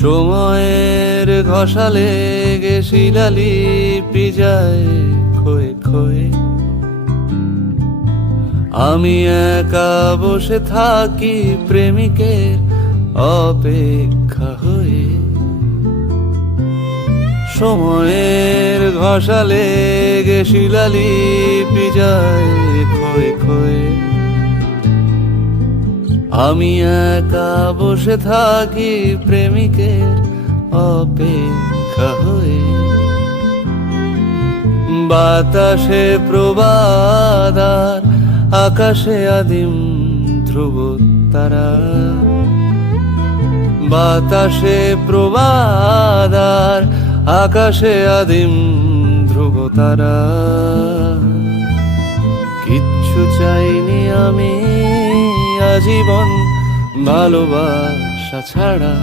সময়ের ঘষালে গে শিলালিপি যায় ক্ষয়ে ক্ষয়ে, আমি একা বসে থাকি প্রেমিকের অপেক্ষা হয়ে। সময়ের ঘষালে গে শিলালিপি যায় ক্ষয়ে ক্ষয়ে, আমি একা বসে থাকি প্রেমিকের অপেক্ষা হয়ে। বাতাসে প্রবাদ আর আকাশে আদিম ধ্রুব তারা, বাতাসে প্রবাদ আর আকাশে আদিম ধ্রুব তারা। কিচ্ছু চাইনি আমি আজীবন ভালোবাসা ছাড়া।